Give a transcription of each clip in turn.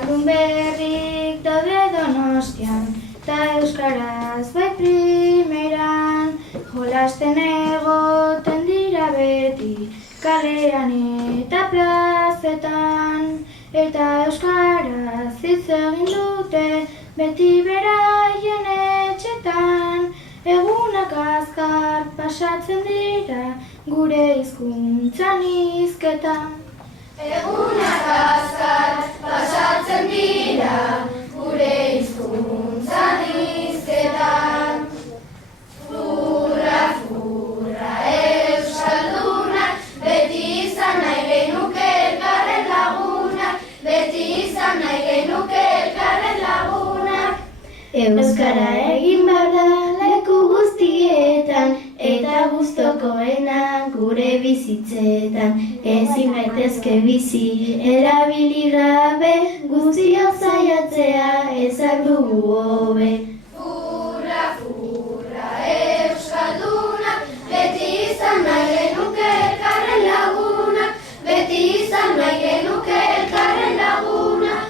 Euskaldun berrik daude Donostian, ta euskaraz bai primeran, jolasten egoten dira beti, kalean eta plazetan, eta euskaraz hitz egin dute beti beraien etxetan, egunak azkar pasatzen dira gure hizkuntzan hizketan. Egunak azkar pasatzen dira gure hizkuntzan hizketan. Furra, furra, euskaldunak, beti izan nahi genuke elkarren lagunak, beti izan nahi genuke elkarren lagunak. Euskara egin bada leku guztietan, eta gustokoena gure bizitzetan. Ezin gaitezke bizi erabili gabe, guztiok saiatzea ezak dugu hobe. Furra, furra, euskaldunak, beti izan nahi genuke elkarren lagunak, beti izan nahi genuke elkarren lagunak.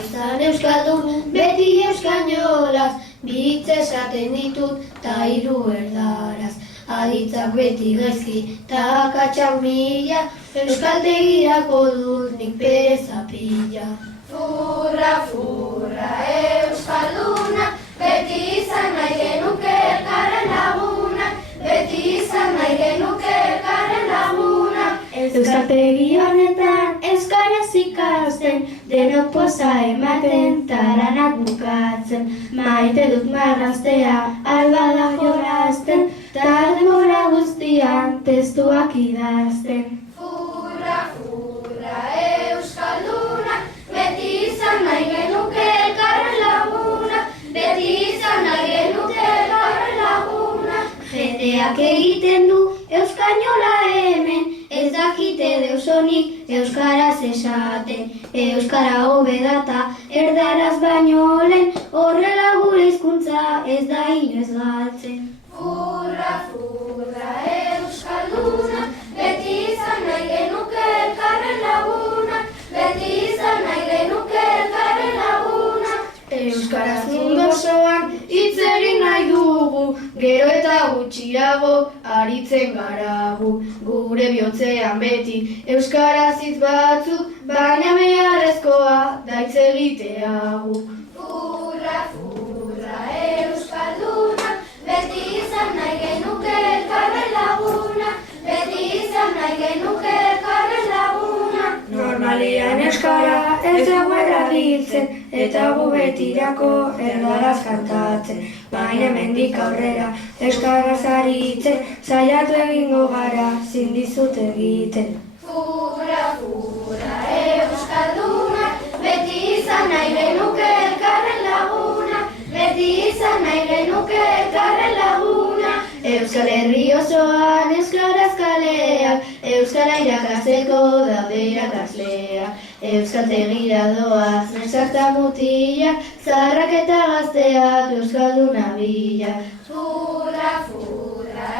Izan euskaldun, beti euskainolaz, bi hitz esaten ditut ta 3 erdaraz. Aditzak beti gaizki ta akatsak mila, euskaltegirako dut nik pereza pila. Furra, furra, euskaldunak, beti izan nahi genuke elkarren lagunak, beti izan nahi genuke elkarren lagunak. Euskaltegi honetan euskaraz ikasten, denok poza ematen taranak bukatzen. Maite dut marraztea, albada jolasten, ta denbora guztian testuak idazten. Furra, furra, euskaldunak, beti izan nahi genuke elkarren lagunak, beti izan nahi genuke elkarren lagunak. Jendeak egiten du euskainola hemen, ez dakite deusonik euskaraz esaten. Euskara hobe data erdaraz baino lehen, horrela gure hizkuntza ez da inoiz galtzen. Furra, furra, euskaldunak, beti izan nahi genuke elkarren lagunak, beti izan nahi genuke elkarren lagunak. Euskaraz mundu osoan hitz egin nahi dugu, gero eta gutxiago aritzen garagu. Gure bihotzean beti euskaraz hitz batzuk, baina beharrezkoa da hitz egiteagu. Furra, furra, euskaldunak, beti izan nahi genuke elkarren lagunak, beti izan nahi genuke elkarren lagunak. Normalean euskara ez dugu erabiltzen, eta gu betirako erdaraz kantatzen. Baina hemendik aurrera euskaraz aritzen, saiatu egingo gara zin dizut egiten. Furra, furra, euskaldunak, beti izan nahi genuke elkarren lagunak, beti izan nahi genuke elkarren lagunak. Euskal Herri osoan euskaraz kaleak, euskara irakasteko daude irakasleak. Euskaltegira doaz nesak ta mutilak, zaharrak eta gazteak euskalduna bilak. Furra, furra,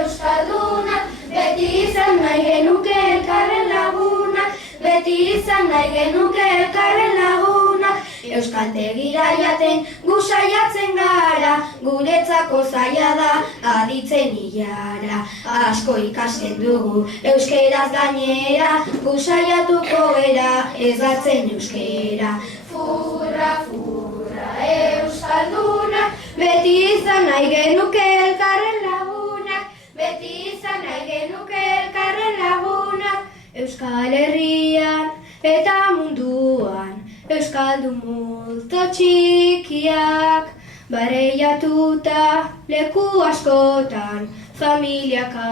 euskaldunak, beti izan nahi genuke elkarren lagunak, beti izan nahi genuke elkarren lagunak. Euskaltegira jaten gu saiatzen gara, guretzako zaila da aditzen ilara. Asko ikasten dugu euskeraz gainera, gu saiatuko gera ez galtzen euskera. Furra, furra, euskaldunak, Beti izan nahi genuke elkarren lagunak, beti izan nahi genuke elkarren lagunak. Euskal Herrian eta munduan, euskaldun multo txikiak, barreiatuta leku askotan, familiaka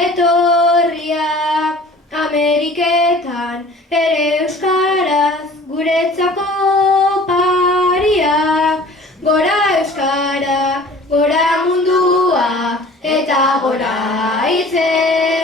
etorriak. Ameriketan ere euskaraz guretzako pariak. Gora euskara, gora mundua, eta gora hitzea.